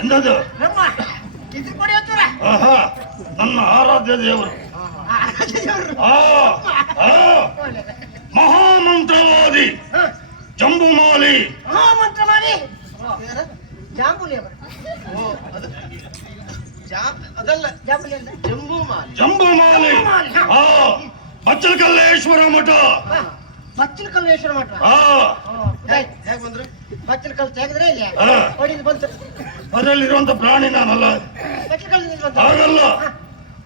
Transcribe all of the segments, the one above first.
ಎಂದದು ಬ್ರಹ್ಮ ಇದ್ರ ಕೊಡಿ ಅಂತಾರ ಆಹಾ ನನ್ನ ಆರಾಧ್ಯ ದೇವರು ಆ ಆ ಮಹಾಮಂತ್ರವಾದಿ. ಜಂಬುಮಾಲಿ. ಮಾಲಿ ಜಂಬುಮಾಲಿ. ಬಚ್ಚಲಕಲ್ಲೇಶ್ವರ ಮಠ. ಬಚ್ಚಲ ಕಲ್ಲೇಶ್ವರ ಮಠ. ಹೇಗ್ ಬಂದ್ರು? ಬಚ್ಚಲ ಕಲ್ ತೆಗೆದ್ರೆ ಇಲ್ಲ? ಹಾ. ಹೊಡಿದು ಬಂತು. ಅದರಲ್ಲಿರುವಂತ ಪ್ರಾಣಿ ನಾನಲ್ಲ. ಬಚ್ಚಲ ಹಾಗಲ್ಲ.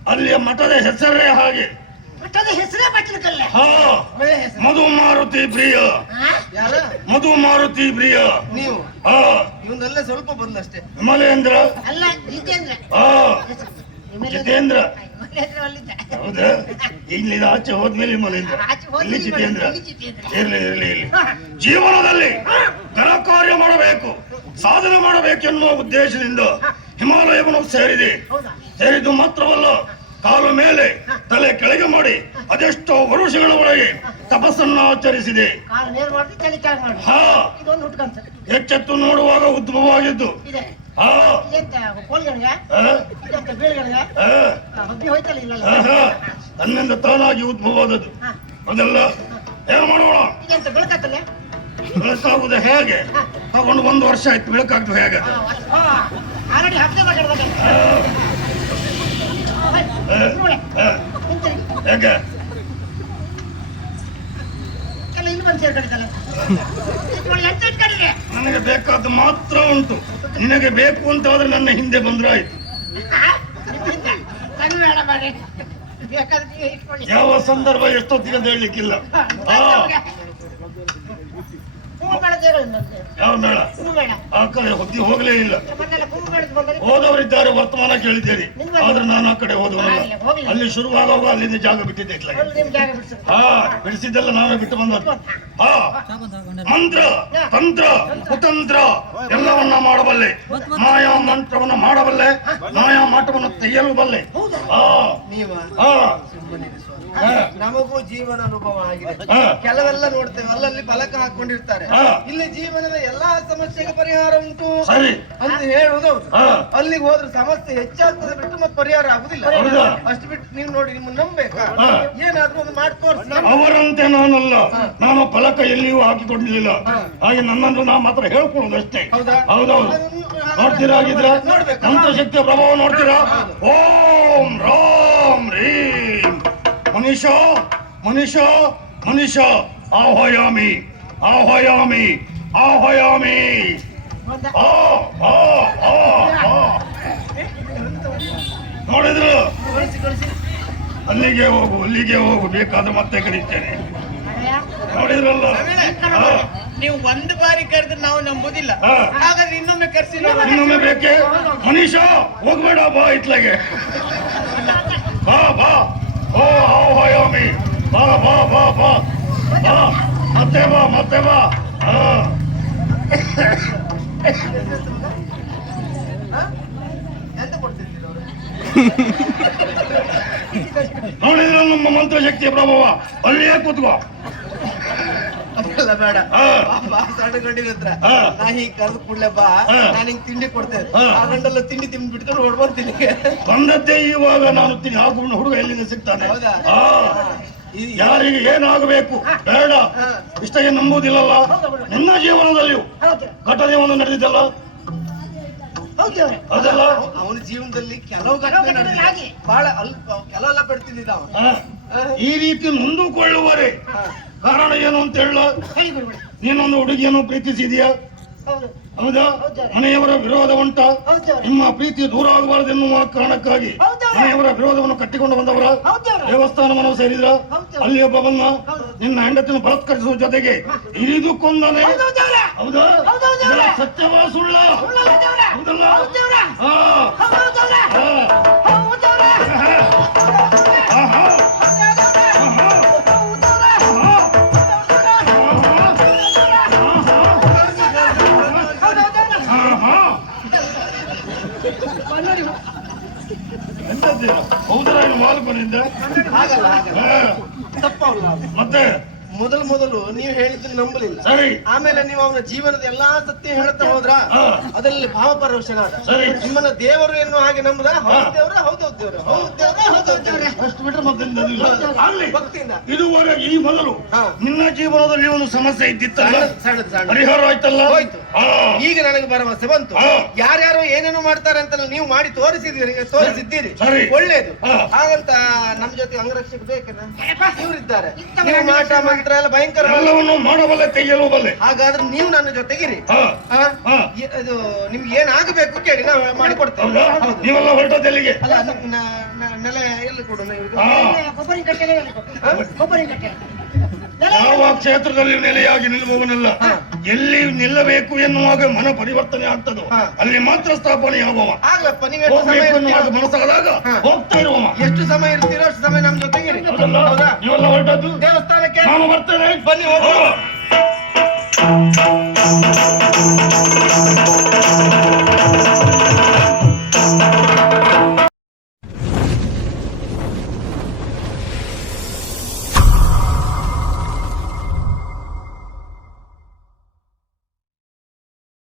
ಅಲ್ಲಿಯ ಮಠದ ಹೆಸರೇ ಹಾಗೆ. ಮಠದ ಹೆಸರೇ ಹಾ ಒಳ್ಳೆ ಹೆಸರು. ಮಧು ಮಾರುತಿ ಪ್ರಿಯ. ಹಾ? ಯಾರ? ಮಧು ಮಾರುತಿ ಪ್ರಿಯ. ನೀವು? ಆ ಇವನಲ್ಲೇ ಸ್ವಲ್ಪ ಬಂದಷ್ಟೇ. ಮಲೇಂದ್ರ ಅಲ್ಲ ಜಿತೇಂದ್ರ. ಹಾ. ಜಿತೇಂದ್ರ. ಹೌದಾ? ಇಲ್ಲಿ ಆಚೆ ಹೋದ್ಮೇಲೆ ವಿಮಲೇಂದ್ರ ಇಲ್ಲಿ ಇಲ್ಲಿ ಜಿತೇಂದ್ರ. ಇರ್ಲಿ ಇರ್ಲಿ ಇರ್ಲಿ. ಜೀವನದಲ್ಲಿ ಘನ ಕಾರ್ಯ ಮಾಡಬೇಕು. ಸಾಧನೆ ಮಾಡಬೇಕೆನ್ನುವ ಉದ್ದೇಶದಿಂದ ಹಿಮಾಲಯವನ್ನು ಸೇರಿದೆ. ಸೇರಿದ್ದು ಮಾತ್ರವಲ್ಲ ಕಾಲು ಮೇಲೆ ತಲೆ ಕೆಳಗೆ ಮಾಡಿ ಅದೆಷ್ಟೋ ವರುಷಗಳ ಒಳಗೆ ತಪಸ್ಸನ್ನು ಆಚರಿಸಿದೆ. ಕಾಲು ಮೇಲ್ ಮಾಡಿ ತಲೆ ಕೆಳಗೆ ಮಾಡಿ ಹಾ. ಇದೊಂದು ಹುಟ್ಕಂತ ಎಚ್ಚೆತ್ತು ನೋಡುವಾಗ ಉದ್ಭವವಾಗಿದ್ದು. ಹಾ. ತನ್ನಿಂದ ತಾನಾಗಿ ಉದ್ಭವವಾದದ್ದು. ಅದೆಲ್ಲ ಏನು ಮಾಡೋಣ? ಬೆಳಕಾಗುವುದು ಹೇಗೆ? ತಗೊಂಡು ಒಂದು ವರ್ಷ ಆಯ್ತು ಬೆಳಕಾಗ್ತದೆ ಹೇಗೆ ಹೇಗೆ ನನಗೆ ಬೇಕಾದ ಮಾತ್ರ ಉಂಟು. ನಿನಗೆ ಬೇಕು ಅಂತ ಆದ್ರೆ ನನ್ನ ಹಿಂದೆ ಬಂದ್ರೆ ಆಯ್ತು. ಯಾವ ಸಂದರ್ಭ ಎಷ್ಟೊತ್ತಿಗೆ ಅಂತ ಹೇಳಲಿಕ್ಕಿಲ್ಲ ಆ ಹೂವು ಬೇಡ ದೇವರಿಂದ ಯಾವ ಮೇಳ? ಆ ಕಡೆ ಹೊತ್ತಿ ಹೋಗಲೇ ಇಲ್ಲ. ಹೋದವರಿದ್ದಾರೆ ವರ್ತಮಾನ ಕೇಳಿದ್ದೀರಿ. ಆದ್ರೆ ನಾನು ಆ ಕಡೆ ಹೋದವನಲ್ಲ. ಅಲ್ಲಿ ಶುರುವಾಗುವಾಗ ಅಲ್ಲಿಂದ ಜಾಗ ಬಿಟ್ಟಿದ್ದೆ ಹಾ ಬಿಡಿಸಿದ್ದೆಲ್ಲ ನಾವೇ ಬಿಟ್ಟು ಬಂದದ್ದು. ಹಾ. ಮಂತ್ರ ತಂತ್ರ ಕುತಂತ್ರ ಎಲ್ಲವನ್ನ ಮಾಡಬಲ್ಲೆ. ಮಾಯಾ ಮಂತ್ರವನ್ನ ಮಾಡಬಲ್ಲೆ. ಮಾಯಾ ಮಾಟವನ್ನು ತೆಗೆಯಲು ಬಲ್ಲೆ ಹಾ. ಹಾ. ನಮಗೂ ಜೀವನ ಅನುಭವ ಆಗಿದೆ. ಹಾ. ಕೆಲವೆಲ್ಲ ನೋಡ್ತೇವೆ ಅಲ್ಲಲ್ಲಿ ಫಲಕ ಹಾಕೊಂಡಿರ್ತಾರೆ. ಇಲ್ಲಿ ಜೀವನದ ಎಲ್ಲಾ ಸಮಸ್ಯೆಗೆ ಪರಿಹಾರ ಉಂಟು ಸರಿ. ಅಂತ ಹೇಳುವುದು ಹಾ. ಅಲ್ಲಿಗೆ ಹೋದ್ರೆ ಸಮಸ್ಯೆ ಹೆಚ್ಚಾಗ್ತದೆ ಬಿಟ್ಟು ಮತ್ತೆ ಪರಿಹಾರ ಆಗುದಿಲ್ಲ. ಹೌದಾ? ಅಷ್ಟು ಬಿಟ್ಟು ನೀವು ನೋಡಿ ನಿಮ್ಮನ್ನ ನಂಬೇಕಾ. ಏನಾದ್ರೂ ಒಂದು ಮಾಡಿ ತೋರಿಸಿ. ಅವರಂತೆ ನಾನಲ್ಲ. ನಾನು ಫಲಕ ಎಲ್ಲಿಯೂ ಹಾಕಿಕೊಂಡಿಲ್ಲ ಹಾಗೆ ನನ್ನನ್ನು ನಾ ಮಾತ್ರ ಹೇಳ್ಕೊಳ್ಳೋದಷ್ಟೇ ಹೌದಾ? ಹೌದೌದು. ನೋಡ್ತೀರಾ ಆಗಿದ್ರೆ ಅಂತ ಮಂತ್ರಶಕ್ತಿಯ ಪ್ರಭಾವ ನೋಡ್ತೀರಾ? ಓಂ ರಾಮ್ ರೀಂ. ಮನುಷ್ಯ ಮನುಷ್ಯ ಮನುಷ್ಯ ಆಹ್ವಯಾಮಿ. ಆಹ್ವಯಾಮಿ army! Ahoy ಆ ನೋಡಿದ್ರು? ಅಲ್ಲಿಗೆ ಹೋಗು ಅಲ್ಲಿಗೆ ಹೋಗು ಬೇಕಾದ್ರೆ ಮತ್ತೆ ಕರೀತೇನೆ. ನೋಡಿದ್ರಲ್ಲ? ನೀವು ಒಂದು ಬಾರಿ ಕರೆದ್ರೆ ನಾವು ನಂಬುದಿಲ್ಲ. ಹಾಗಾದ್ರೆ ಇನ್ನೊಮ್ಮೆ ಕರೆಸಿ ಇನ್ನೊಮ್ಮೆ ಬೇಕೆ? ಮನೀಷ ಹೋಗ್ಬೇಡ ಬಾ ಇತ್ಲಾಗೆ. ಬಾ ಬಾ. ಓ ಬಾ ಬಾ ಬಾ ಬಾ. ಬಾ. ಮತ್ತೆ ಬಾ ಮತ್ತೆ ಬಾ? ನೋಡಿದ್ರ ನಮ್ಮ ಮಂತ್ರಶಕ್ತಿಯ ಪ್ರಭಾವ. ಅಲ್ಲಿಯೇ ಕೂತ್ಕೋ? ಅದೆಲ್ಲ ಬೇಡ. ಸಣ್ಣ ಗಂಡಿನ ಹತ್ರ. ನಾ ಹೀಗ್ ಕರೆದು ಕೂಡ್ಲೆ ಬಾ. ನಾನು ಹಿಂಗ್ ತಿಂಡಿ ಕೊಡ್ತೇನೆ. ಆ ಗಂಡಲ್ಲ ತಿಂಡಿ ತಿಂದು ಬಿಟ್ಕೊಂಡು ಹೊಡ್ಬರ್ತೀನಿ ಬಂದದ್ದೇ ಇವಾಗ ನಾನು ತಿನ್ನಿ ಹಾಕೊಂಡು ಹುಡುಗ ಎಲ್ಲಿಂದ ಸಿಗ್ತಾನೆ? ಹೌದಾ? ಯಾರಿಗೆ ಏನಾಗಬೇಕು? ಬೇಡ. ಇಷ್ಟ ಇಷ್ಟಕ್ಕೆ ನಂಬುವುದಿಲ್ಲಲ್ಲ ನಿನ್ನ ಜೀವನದಲ್ಲಿಯೂ. ಹೌದು. ಘಟನೆ ಒಂದು ನಡೆದಿದ್ದಲ್ಲ. ಅದಲ್ಲ? ಅವನ ಜೀವನದಲ್ಲಿ ಕೆಲವು ಘಟನೆ ನಡೆದಿದೆ. ಬಹಳ ಅಲ್ಪ ಕೆಲವೆಲ್ಲ ಪಡ್ತಿದ್ದ ಅವನು. ಈ ರೀತಿ ಮುಂದುಕೊಳ್ಳುವರೆ ಕಾರಣ ಏನು ಅಂತ ಹೇಳ. ನೀನೊಂದು ಹುಡುಗಿಯನ್ನು ಪ್ರೀತಿಸಿದೀಯಾ? ಹೌದು. ಮನೆಯವರ ವಿರೋಧ ಉಂಟ? ನಿಮ್ಮ ಪ್ರೀತಿ ದೂರ ಆಗಬಾರದು ಎನ್ನುವ ಕಾರಣಕ್ಕಾಗಿ. ಮನೆಯವರ ವಿರೋಧವನ್ನು ಕಟ್ಟಿಕೊಂಡು ಬಂದವರ. ದೇವಸ್ಥಾನವನ್ನು ಸೇರಿದ್ರ. ಅಲ್ಲಿ ಒಬ್ಬ ಬಂದ ನಿನ್ನ ಹೆಂಡತಿನ ಬಲತ್ಕರಿಸುವ ಜೊತೆಗೆ ಇರಿದು ಕೊಂದನೆ ಹೌದು ಸತ್ಯವಾ ಸುಳ್ಳ. ಹೌದಲ್ಲ? ಆಗಲ್ಲ ತಪ್ಪಲ್ಲ ಮತ್ತೆ? ಮೊದಲು ಮೊದಲು ನೀವು ಹೇಳಿದ್ರೆ ನಂಬಲಿಲ್ಲ. ಆಮೇಲೆ ನೀವು ಅವನ ಜೀವನದ ಎಲ್ಲಾ ಸತ್ಯ ಹೇಳ್ತಾ ಹೋದ್ರ. ಅದರಲ್ಲಿ ಭಾವಪರವಶನಾದ. ನಿಮ್ಮನ್ನ ದೇವರು ಎನ್ನುವ ಹಾಗೆ ನಂಬುದ? ಹೌದ್ ದೇವ್ರ ಹೌದು ದೇವ್ರ ಹೌದು ದೇವ್ರ ಹೌದು ದೇವ್ರ ಅಷ್ಟು ಬಿಟ್ರೆ ಮತ್ತೆ ಎಂತದಿಲ್ಲ. ಭಕ್ತಿಯಿಂದ. ಇದುವರೆಗೆ ಈ ಮೊದಲು. ನಿನ್ನ ಜೀವನದಲ್ಲಿ ಒಂದು ಸಮಸ್ಯೆ ಸಣ್ಣದು. ಪರಿಹಾರ ಆಯ್ತಲ್ಲ? ಹೋಯ್ತು. ಈಗ ನನಗೆ ಭರವಸೆ ಬಂತು. ಯಾರ್ಯಾರು ಏನೇನು ಮಾಡ್ತಾರೆ ಅಂತ ನೀವು ಮಾಡಿ ತೋರಿಸಿದ್ದೀರಿ ತೋರಿಸಿದ್ದೀರಿ. ಸರಿ. ಒಳ್ಳೇದು. ಹಾಗಂತ ನಮ್ ಜೊತೆ ಅಂಗರಕ್ಷಕ ಬೇಕಿದ್ದಾರೆ ಇವರಿದ್ದಾರೆ. ನೀವು ಮಾಟ ಮಂತ್ರ ಎಲ್ಲ ಭಯಂಕರ ಎಲ್ಲವನ್ನು ಮಾಡಬಲ್ಲೆ ತೆಗೆಯಲು ಬಲ್ಲೆ. ಹಾಗಾದ್ರೆ ನೀವು ನನ್ನ ಜೊತೆಗಿರಿ. ಹಾ. ಹಾ? ಹಾ. ಅದು ನಿಮ್ಗೆ ಏನಾಗಬೇಕು ಕೇಳಿ ನಾವು ಮಾಡಿಕೊಡ್ತೇವೆ. ನೆಲೆ. ನೀವೆಲ್ಲ ಅಲ್ಲ ಎಲ್ಲಿ ಕೊಡೋಣ ಇವ್ರಿಗೆ? ಕೊಬ್ಬರಿ ಕೊಬ್ಬರಿ ಕಟ್ಟೆ. ಯಾವ ಕ್ಷೇತ್ರದಲ್ಲಿ ನೆಲೆಯಾಗಿ ನಿಲ್ಲುವವನಲ್ಲ. ಎಲ್ಲಿ ನಿಲ್ಲಬೇಕು ಎನ್ನುವಾಗ ಮನ ಪರಿವರ್ತನೆ ಆಗ್ತದೋ ಅಲ್ಲಿ ಮಾತ್ರ ಸ್ಥಾಪನೆ ಆಗುವ ಆಗ್ಲಪ್ಪ ನೀವು ಮನಸ್ಸಾದಾಗ ಹೋಗ್ತಾ ಇರುವ ಎಷ್ಟು ಸಮಯ ಇರ್ತೀರೋ? ಅಷ್ಟು ಸಮಯ ನಮ್ ಜೊತೆಗೆ ನೀವೆಲ್ಲ ಹೊರಟದ್ದು? ದೇವಸ್ಥಾನಕ್ಕೆ ನಾನು ಬರ್ತೇನೆ. ಬನ್ನಿ, ಹೋಗುವ. ಹಾ.